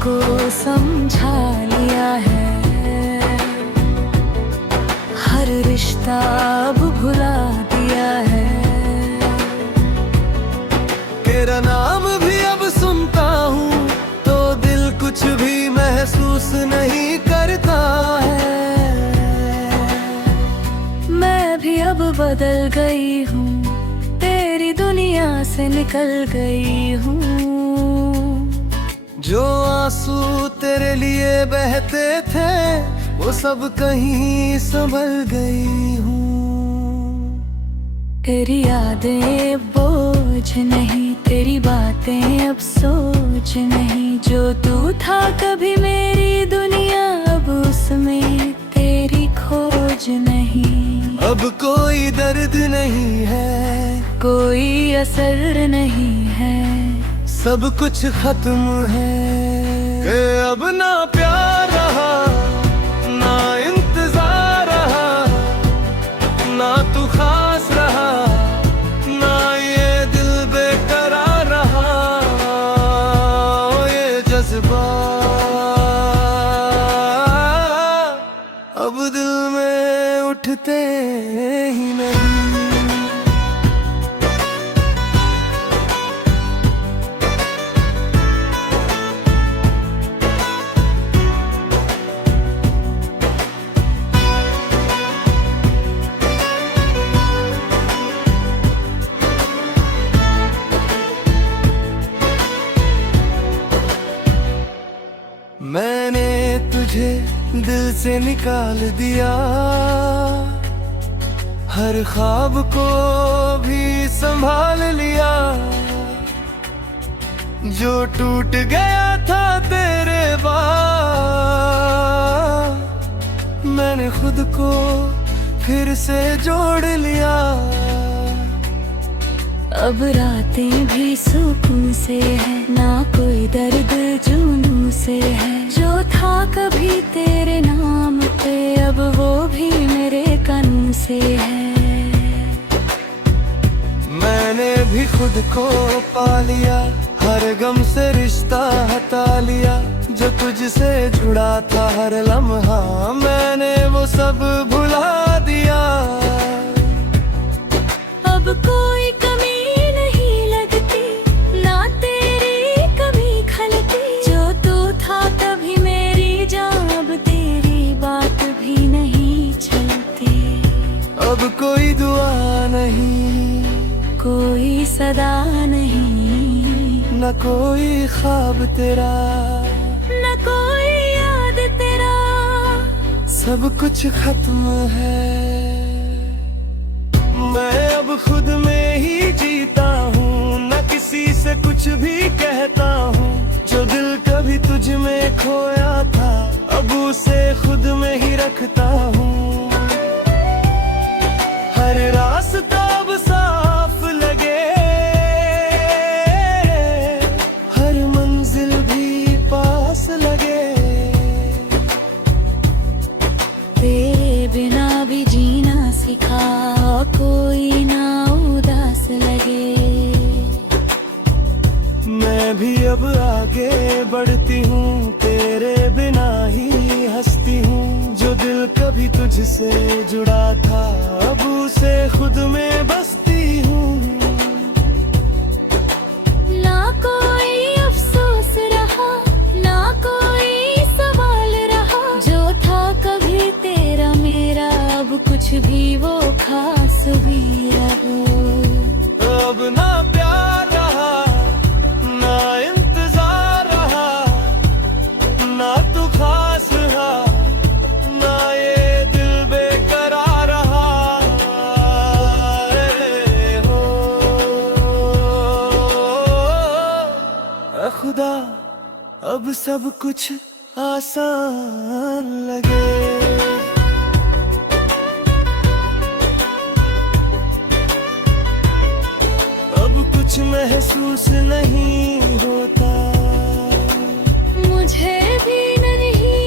को समझा लिया है, हर रिश्ता अब भुला दिया है। तेरा नाम भी अब सुनता हूँ तो दिल कुछ भी महसूस नहीं करता है। मैं भी अब बदल गई हूँ, तेरी दुनिया से निकल गई हूँ। जो आंसू तेरे लिए बहते थे वो सब कहीं संभल गई हूँ। तेरी यादें बोझ नहीं, तेरी बातें अब सोच नहीं। जो तू था कभी मेरी दुनिया, अब उसमें तेरी खोज नहीं। अब कोई दर्द नहीं है, कोई असर नहीं है, सब कुछ खत्म है। कि अब ना प्यार रहा, ना इंतजार रहा, ना तू खास रहा, ना ये दिल बेकरार रहा। ये जज्बा अब दिल में उठते ही नहीं। मैंने तुझे दिल से निकाल दिया, हर ख्वाब को भी संभाल लिया। जो टूट गया था तेरे बाद, मैंने खुद को फिर से जोड़ लिया। अब रातें भी सुकून से है, ना कोई दर्द जुनून से है। जो था कभी तेरे नाम पे, अब वो भी मेरे कानून से है। मैंने भी खुद को पा लिया, हर गम से रिश्ता हटा लिया। जो तुझसे जुड़ा था हर लम्हा, मैंने वो सब भुला दिया। अब कोई कमी नहीं लगती, ना तेरी कभी खलती। जो तू था तभी मेरी जान, अब तेरी बात भी नहीं चलती। अब कोई दुआ नहीं, कोई सदा नहीं, न कोई ख्वाब तेरा, न कोई याद तेरा। सब कुछ खत्म है। मैं अब खुद में ही जीता हूँ, न किसी से कुछ भी कहता हूँ। जो दिल कभी तुझ में खोया था, अब उसे खुद में ही रखता हूँ। हर रास्ता अब साफ लगे, हर मंजिल भी पास लगे। तेरे बिना भी जीना सिखा, कोई ना उदास लगे। मैं भी अब आगे बढ़ती हूँ, तेरे बिना ही हंसती हूँ। जो दिल कभी तुझसे जुड़ा था, अब उसे खुद में बसती हूँ। ना कोई अफसोस रहा, ना कोई सवाल रहा। जो था कभी तेरा मेरा, अब कुछ भी वो खास भी रहा। अब ना प्यार रहा, ना इंतजार रहा, ना तू खास रहा, ना ये दिल बेकरार रहा। हो खुदा, अब सब कुछ आसान लगे। कुछ महसूस नहीं होता, मुझे भी नहीं।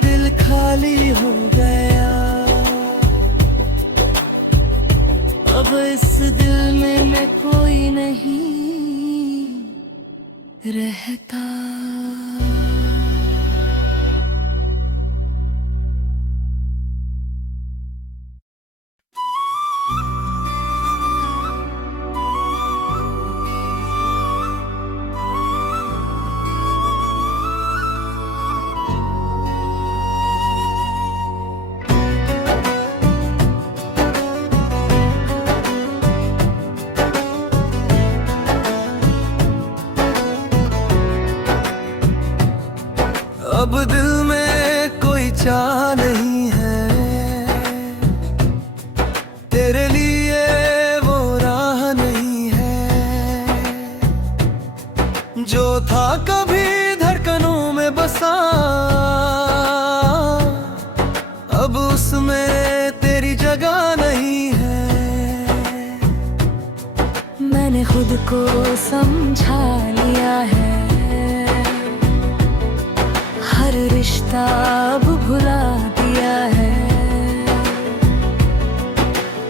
दिल खाली हो गया। अब अब इस दिल में मैं कोई नहीं रहता। अब दिल में कोई चाह नहीं है, तेरे लिए वो राह नहीं है। जो था कभी धड़कनों में बसा, अब उसमें तेरी जगह नहीं है। मैंने खुद को समझा लिया है, हर रिश्ता अब भुला दिया है।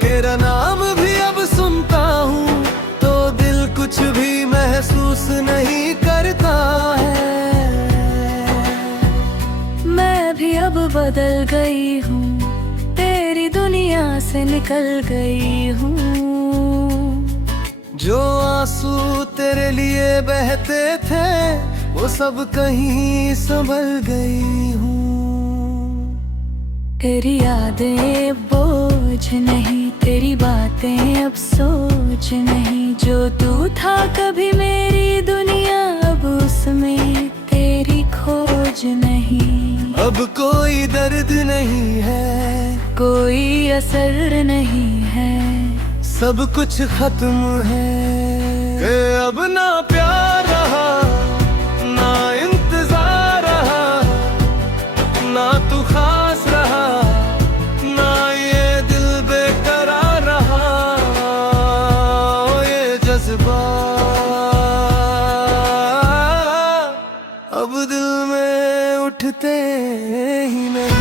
तेरा नाम भी अब सुनता हूँ तो दिल कुछ भी महसूस नहीं करता है। मैं भी अब बदल गई हूँ, तेरी दुनिया से निकल गई हूँ। जो आंसू तेरे लिए बहते थे वो सब कहीं संभल गई हूँ। तेरी यादें बोझ नहीं, तेरी बातें अब सोच नहीं। जो तू था कभी मेरी दुनिया, अब उसमें तेरी खोज नहीं। अब कोई दर्द नहीं है, कोई असर नहीं है, सब कुछ खत्म है। अब ना प्यार रहा, ना इंतजार रहा, ना तू खास रहा, ना ये दिल बेकरार रहा। ये जज्बा अब दिल में उठते ही नहीं।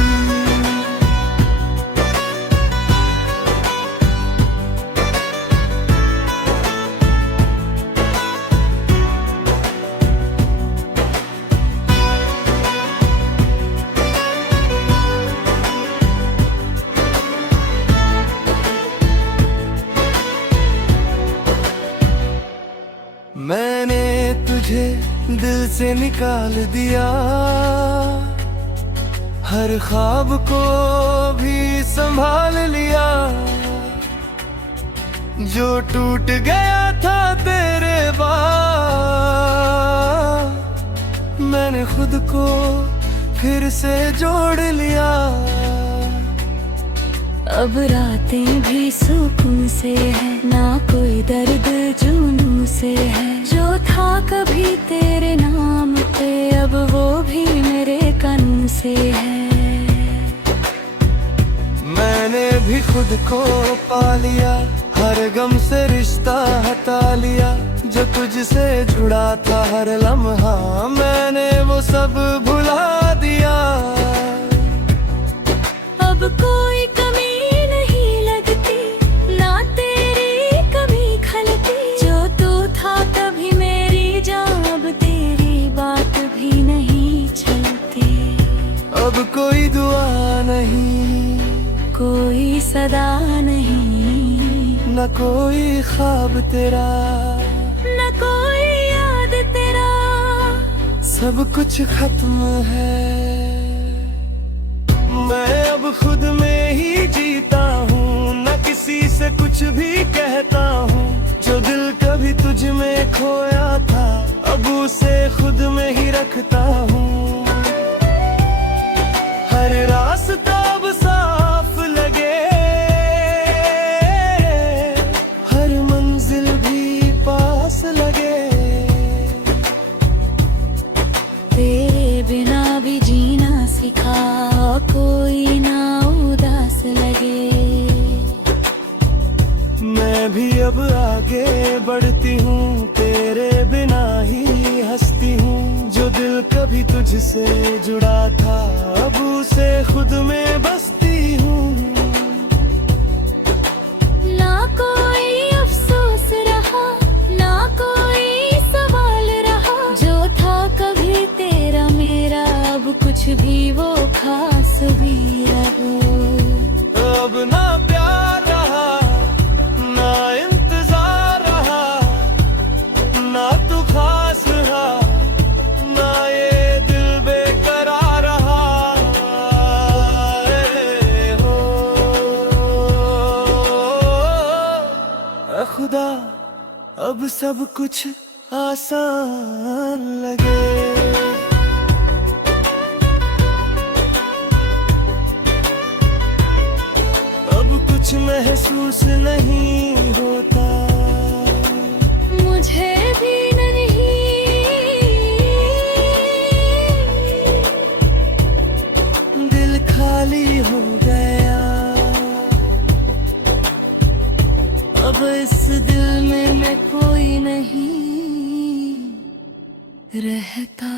मैंने तुझे दिल से निकाल दिया, हर ख्वाब को भी संभाल लिया। जो टूट गया था तेरे बाद, मैंने खुद को फिर से जोड़ लिया। अब रातें भी सुकून से है, ना कोई दर्द जुनून से है। जो था कभी तेरे नाम पे, अब वो भी मेरे कानून से है। मैंने भी खुद को पा लिया, हर गम से रिश्ता हटा लिया। जो तुझसे जुड़ा था हर लम्हा, मैंने वो सब भुला दिया। अब कोई कमी नहीं लगती, ना तेरी कभी खलती। जो तू था कभी मेरी जान, अब तेरी बात भी नहीं चलती। अब कोई दुआ नहीं, कोई सदा नहीं, न कोई ख्वाब तेरा, न कोई याद तेरा। सब कुछ खत्म है। मैं अब खुद में ही जीता हूँ, न किसी से कुछ भी कहता हूँ। जो दिल कभी तुझ में खोया था, अब उसे खुद में ही रखता हूँ। हर रास्ता अब साफ लगे, हर मंजिल भी पास लगे। तेरे बिना भी जीना सिखा, कोई ना उदास लगे। मैं भी अब आगे बढ़ती हूँ, तेरे बिना ही हंसती हूँ। जो दिल कभी तुझसे जुड़ा था, अब उसे खुद में बसती हूँ। ना कोई अब सब कुछ आसान लगे। अब कुछ महसूस नहीं होता, मुझे भी नहीं। दिल खाली हो गया। अब इस दिल में मैं कोई नहीं रहता।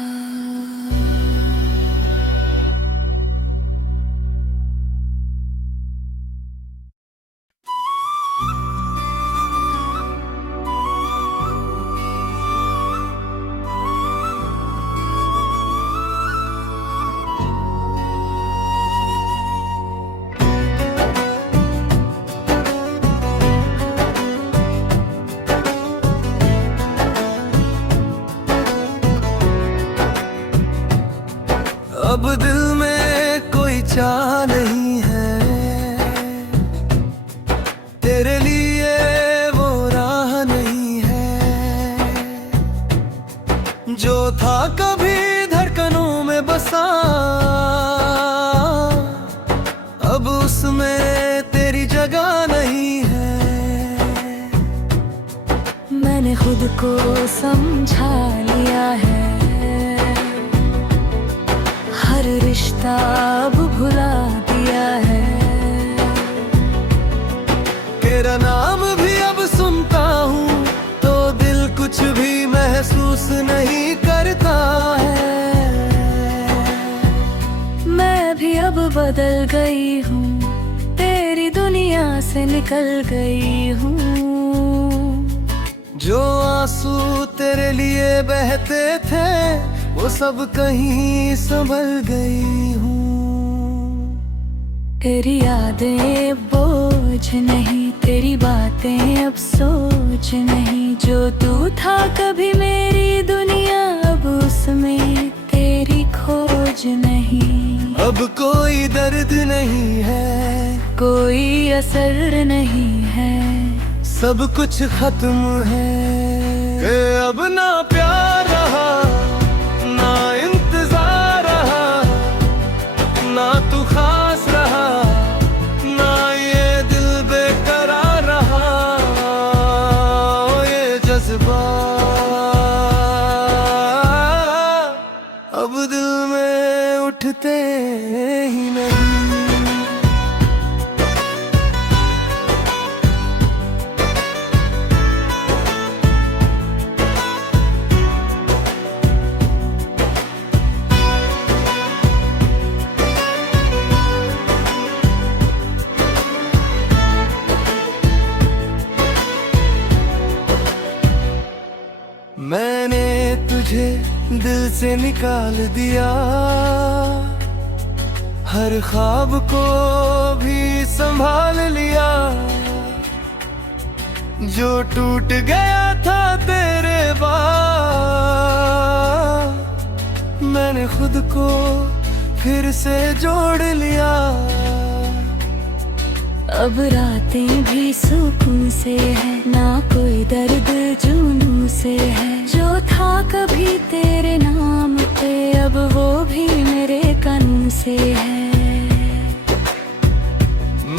अब दिल में कोई चाह नहीं है, तेरे लिए वो राह नहीं है। जो था कभी धड़कनों में बसा, अब उसमें तेरी जगह नहीं है। मैंने खुद को समझा लिया है, हर रिश्ता अब भुला दिया है। तेरा नाम भी अब सुनता हूँ तो दिल कुछ भी महसूस नहीं करता है। मैं भी अब बदल गई हूँ, तेरी दुनिया से निकल गई हूँ। जो आंसू तेरे लिए बहते थे वो सब कहीं संभल गई हूँ। तेरी यादें बोझ नहीं, तेरी बातें अब सोच नहीं। जो तू था कभी मेरी दुनिया, अब उसमें तेरी खोज नहीं। अब कोई दर्द नहीं है, कोई असर नहीं है, सब कुछ खत्म है। अब ना प्यार रहा, ना इंतजार रहा, ना तू खास रहा, ना ये दिल बेकरार रहा। ये जज्बा अब दिल में उठते ही नहीं। मैंने तुझे दिल से निकाल दिया, हर ख्वाब को भी संभाल लिया। जो टूट गया था तेरे बाद, मैंने खुद को फिर से जोड़ लिया। अब रातें भी सुकून से है, ना कोई दर्द जुनून से है। जो था कभी तेरे नाम पे, अब वो भी मेरे कानून से है।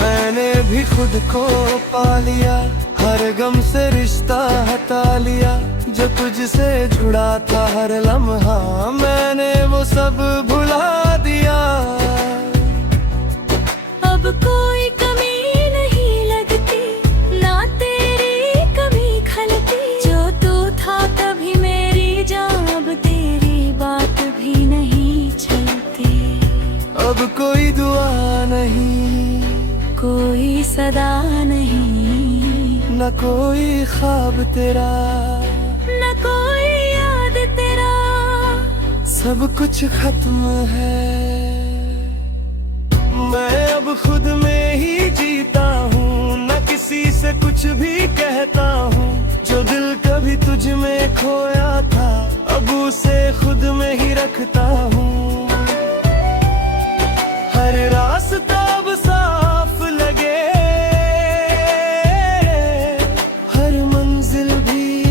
मैंने भी खुद को पा लिया, हर गम से रिश्ता हटा लिया। जो तुझसे जुड़ा था हर लम्हा, मैंने वो सब भुला दिया। अब कोई कमी नहीं लगती, ना तेरी कभी खलती। जो तू था कभी मेरी जान, अब तेरी बात भी नहीं चलती। अब कोई दुआ नहीं, कोई सदा नहीं, न कोई ख्वाब तेरा, न कोई याद तेरा। सब कुछ खत्म है। मैं अब खुद में ही जीता हूँ, न किसी से कुछ भी कहता हूँ। जो दिल कभी तुझ में खोया था, अब उसे खुद में ही रखता हूँ। हर रास्ता अब साफ लगे, हर मंजिल भी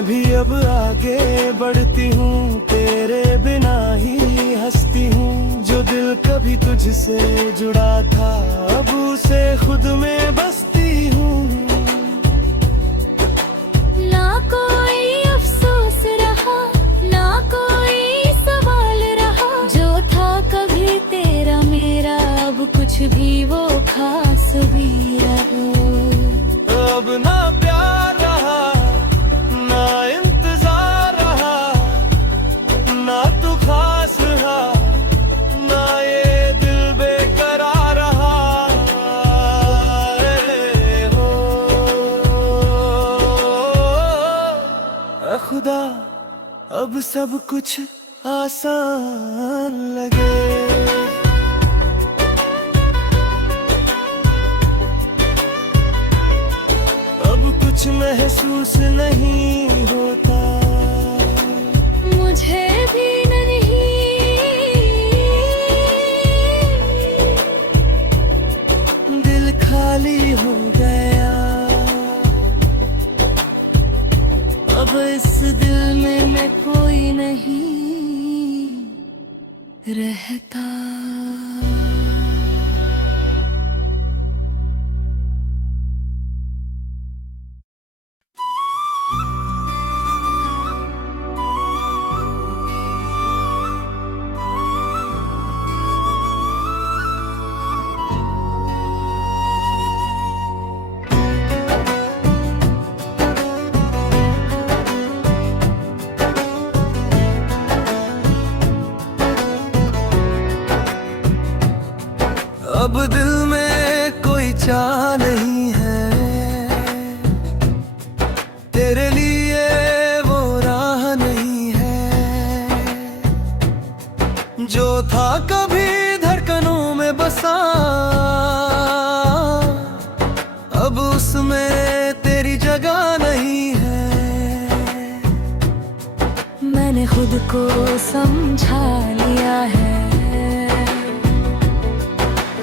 मैं भी अब आगे बढ़ती हूँ, तेरे बिना ही हंसती हूँ। जो दिल कभी तुझसे जुड़ा था, अब उसे खुद में बसती हूँ। ना कोई अफसोस रहा, ना कोई सवाल रहा। जो था कभी तेरा मेरा, अब कुछ भी वो खास भी रहा। अब ना प्यार रहा, ना इंतजार रहा, ना तू खास रहा, ना ये दिल बेकरार रहा। हो खुदा, अब सब कुछ आसान लगे। कुछ महसूस नहीं होता, मुझे भी नहीं। दिल खाली हो गया, अब इस दिल में मैं कोई नहीं रहता। अब दिल में कोई चाह नहीं है, तेरे लिए वो राह नहीं है। जो था कभी धड़कनों में बसा, अब उसमें तेरी जगह नहीं है। मैंने खुद को समझा लिया है,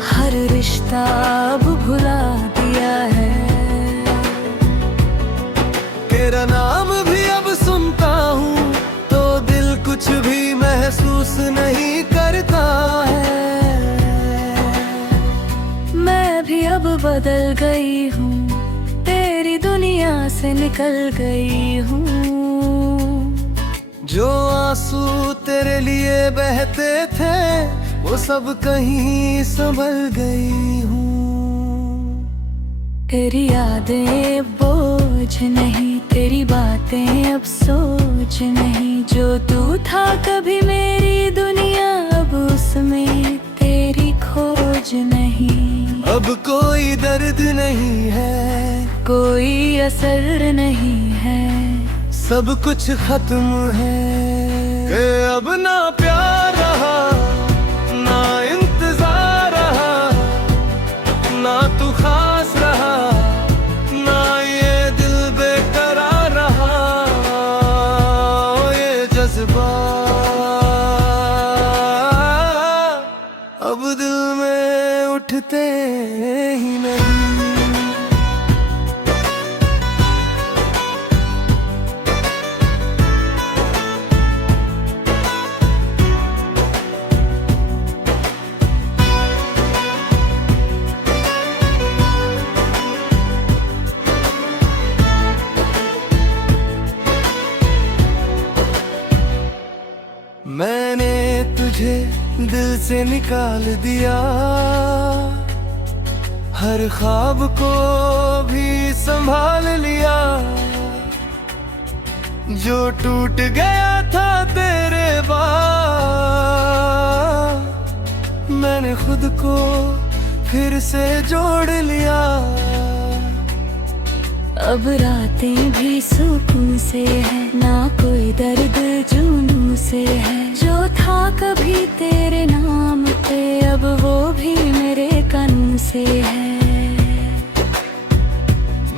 हर रिश्ता अब भुला दिया है। तेरा नाम भी अब सुनता हूँ तो दिल कुछ भी महसूस नहीं करता है। मैं भी अब बदल गई हूँ, तेरी दुनिया से निकल गई हूँ। जो आंसू तेरे लिए बहते थे, वो सब कहीं संभल गई हूँ। तेरी यादें बोझ नहीं, तेरी बातें अब सोच नहीं। जो तू था कभी मेरी दुनिया, अब उसमें तेरी खोज नहीं। अब कोई दर्द नहीं है, कोई असर नहीं है, सब कुछ खत्म है। कि अब ना प्यार रहा, ना इंतजार रहा, ना तू खास रहा, ना ये दिल बेकरार रहा। ये जज्बा अब दिल में उठते ही नहीं। मैंने तुझे दिल से निकाल दिया, हर ख्वाब को भी संभाल लिया। जो टूट गया था तेरे बाद, मैंने खुद को फिर से जोड़ लिया। अब रातें भी सुकून से है, ना कोई दर्द जुनून से है। जो था कभी तेरे नाम पे, अब वो भी मेरे कानून से है।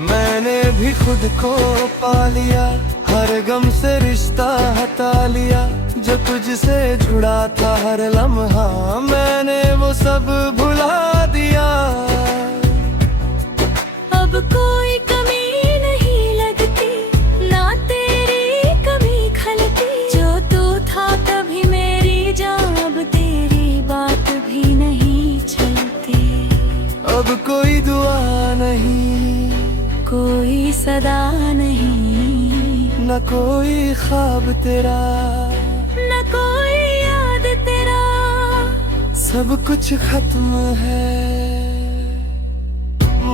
मैंने भी खुद को पा लिया, हर गम से रिश्ता हटा लिया। जो तुझसे जुड़ा था हर लम्हा, मैंने वो सब भुला दिया। अब कोई कमी नहीं लगती, ना तेरे अदा नहीं, न कोई ख्वाब तेरा, न कोई याद तेरा, सब कुछ खत्म है।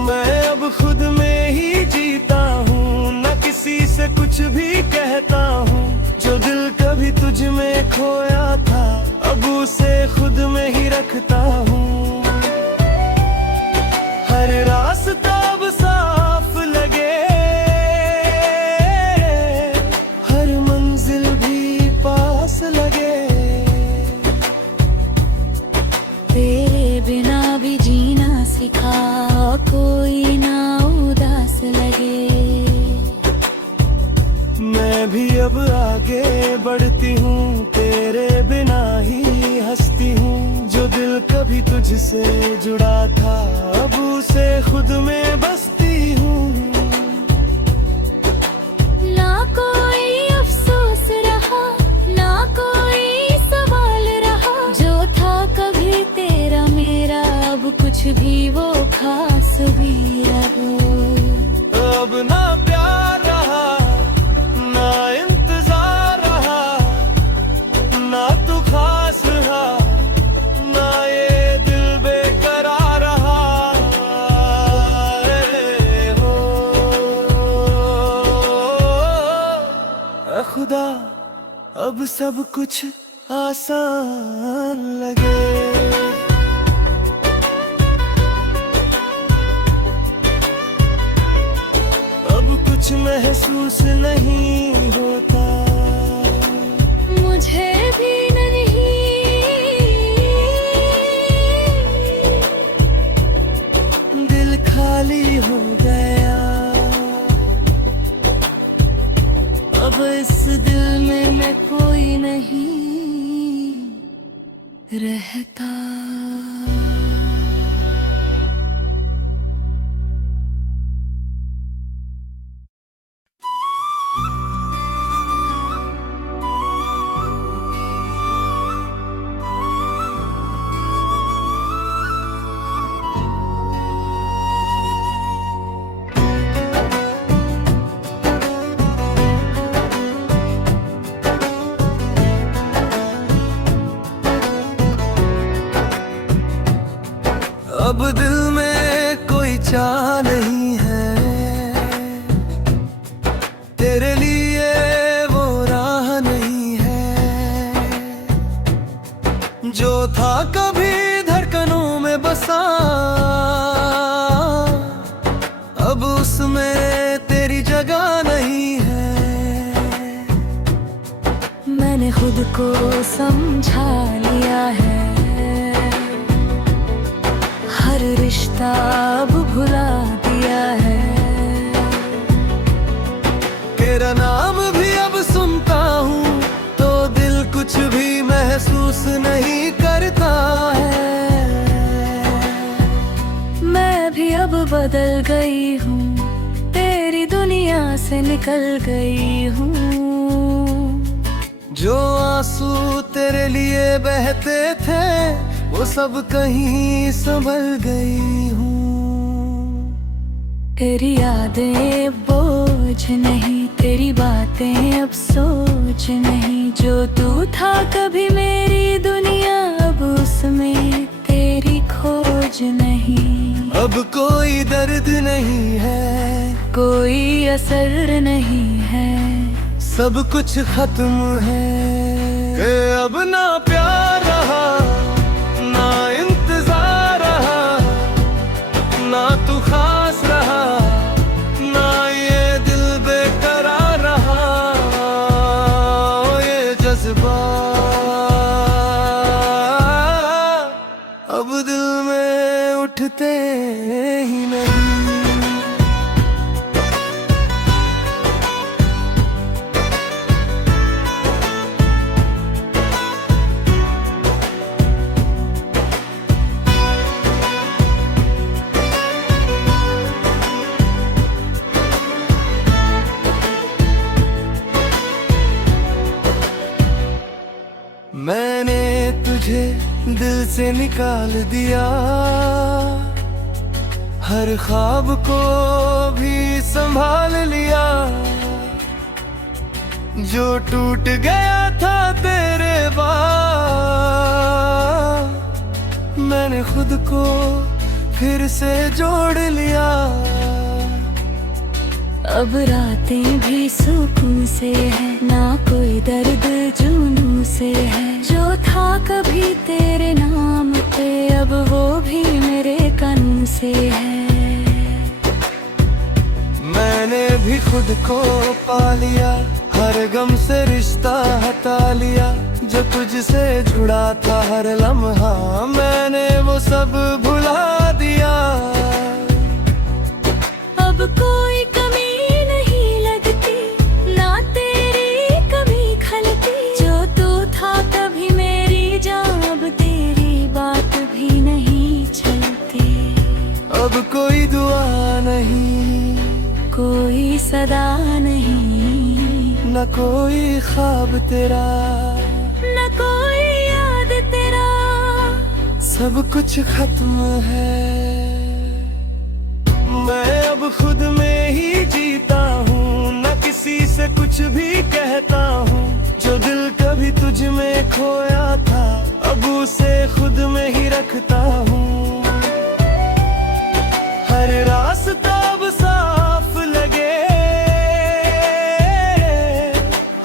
मैं अब खुद में ही जीता हूँ, न किसी से कुछ भी कहता हूँ। जो दिल कभी तुझ में खोया था, अब उसे खुद में ही रखता हूँ। हर रास्ता अब साफ लगे, हर मंजिल भी पास लगे। तेरे बिना भी जीना सिखा, कोई ना उदास लगे। मैं भी अब आगे बढ़ती हूँ, तेरे बिना ही हंसती हूँ। जो दिल कभी तुझसे जुड़ा था, अब उसे खुद में बसती हूँ। ना कोई अफसोस रहा, ना कोई सवाल रहा। जो था कभी तेरा मेरा, अब कुछ भी वो खास भी रहा। अब ना प्यार रहा, ना इंतजार रहा, ना तू खास रहा, ना ये दिल बेकरार रहा। हो ऐ खुदा, अब सब कुछ आसान लगे। कुछ महसूस नहीं होता, मुझे भी नहीं। दिल खाली हो गया, अब इस दिल में मैं कोई नहीं रहता। अब दिल में कोई चाह नहीं है, तेरे लिए वो राह नहीं है। जो था कभी धड़कनों में बसा, अब उसमें तेरी जगह नहीं है। मैंने खुद को समझा लिया है, हर रिश्ता अब भुला दिया है। तेरा नाम भी अब सुनता हूँ तो दिल कुछ भी महसूस नहीं करता है। मैं भी अब बदल गई हूँ, तेरी दुनिया से निकल गई हूँ। जो आंसू तेरे लिए बहते थे, वो सब कहीं संभल गई हूँ। तेरी यादें बोझ नहीं, तेरी बातें अब सोच नहीं। जो तू था कभी मेरी दुनिया, अब उसमें तेरी खोज नहीं। अब कोई दर्द नहीं है, कोई असर नहीं है, सब कुछ खत्म है। कि अब ना प्यार रहा, ना इंतजार रहा, ना तू खास रहा, ना ये दिल बेकरार रहा। ये जज्बा अब दिल में उठते ही नहीं। मैंने तुझे दिल से निकाल दिया, हर ख्वाब को भी संभाल लिया, जो टूट गया था तेरे बाद मैंने खुद को फिर से जोड़ लिया। अब रातें भी सुकून से है, ना कोई दर्द जुनून से है। जो था कभी तेरे नाम पे अब वो भी मेरे कानून से है। मैंने भी खुद को पा लिया, हर गम से रिश्ता हटा लिया। जो तुझसे जुड़ा था हर लम्हा मैंने वो सब भुला दिया। अब कोई कमी नहीं लगती, ना तेरी कभी खलती। जो तू था कभी मेरी जान अब तेरी बात भी नहीं चलती। अब कोई दुआ नहीं, कोई सदा नहीं, न कोई ख्वाब तेरा, न कोई याद तेरा। सब कुछ खत्म है। मैं अब खुद में ही जीता हूँ, न किसी से कुछ भी कहता हूँ। जो दिल कभी तुझ में खोया था अब उसे खुद में ही रखता हूँ। हर रास्ता अब साफ लगे,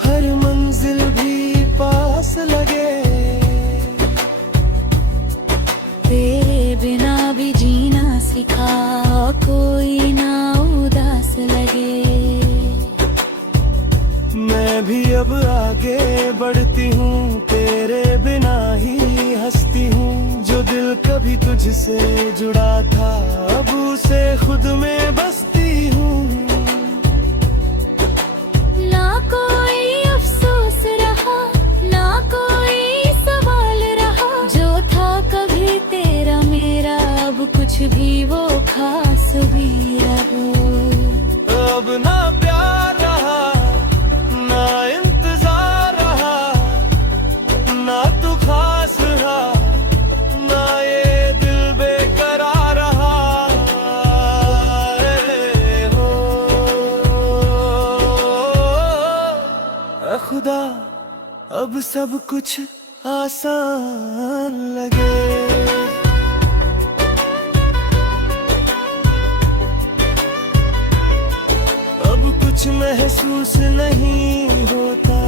हर मंजिल भी पास लगे। तेरे बिना भी जीना सिखा, कोई ना उदास लगे। मैं भी अब आगे बढ़ती हूँ, तेरे बिना ही हंसती हूँ। जो दिल कभी तुझसे जुड़ा था अब उसे खुद में बसती हूँ। ना कोई अफसोस रहा, ना कोई सवाल रहा। जो था कभी तेरा मेरा अब कुछ भी वो खास भी रहा। अब ना प्यार रहा, ना इंतजार रहा, ना तू खास रहा, ना ये दिल बेकरार रहा। हो खुदा अब सब कुछ आसान लगे। कुछ महसूस नहीं होता,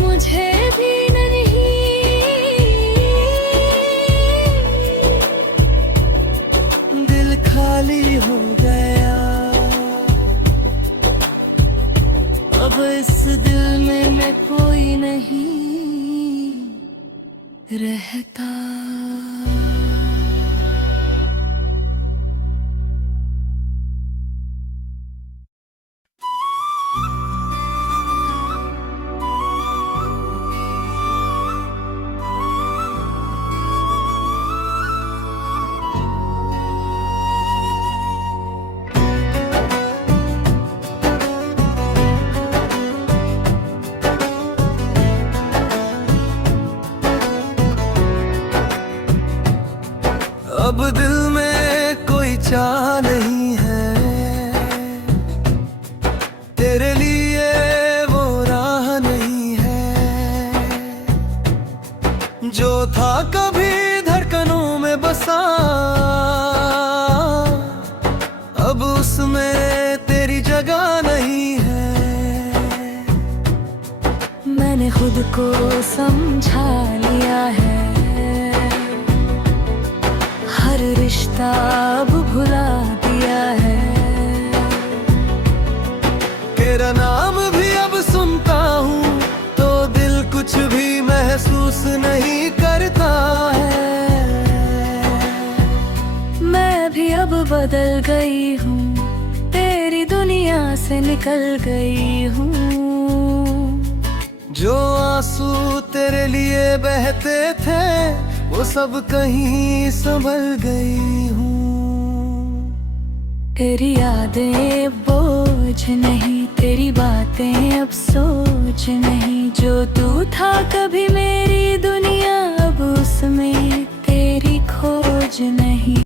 मुझे भी नहीं। दिल खाली हो गया, अब इस दिल में मैं कोई नहीं रहता। अब दिल में कोई चाह नहीं है, तेरे लिए वो राह नहीं है। जो था कभी धड़कनों में बसा अब उसमें तेरी जगह नहीं है। मैंने खुद को समझा लिया है, हर रिश्ता अब भुला दिया है। तेरा नाम भी अब सुनता हूँ तो दिल कुछ भी महसूस नहीं करता है। मैं भी अब बदल गई हूँ, तेरी दुनिया से निकल गई हूँ। जो आंसू तेरे लिए बहते थे वो सब कहीं संभल गई हूँ। तेरी यादें बोझ नहीं, तेरी बातें अब सोच नहीं। जो तू था कभी मेरी दुनिया अब उसमें तेरी खोज नहीं।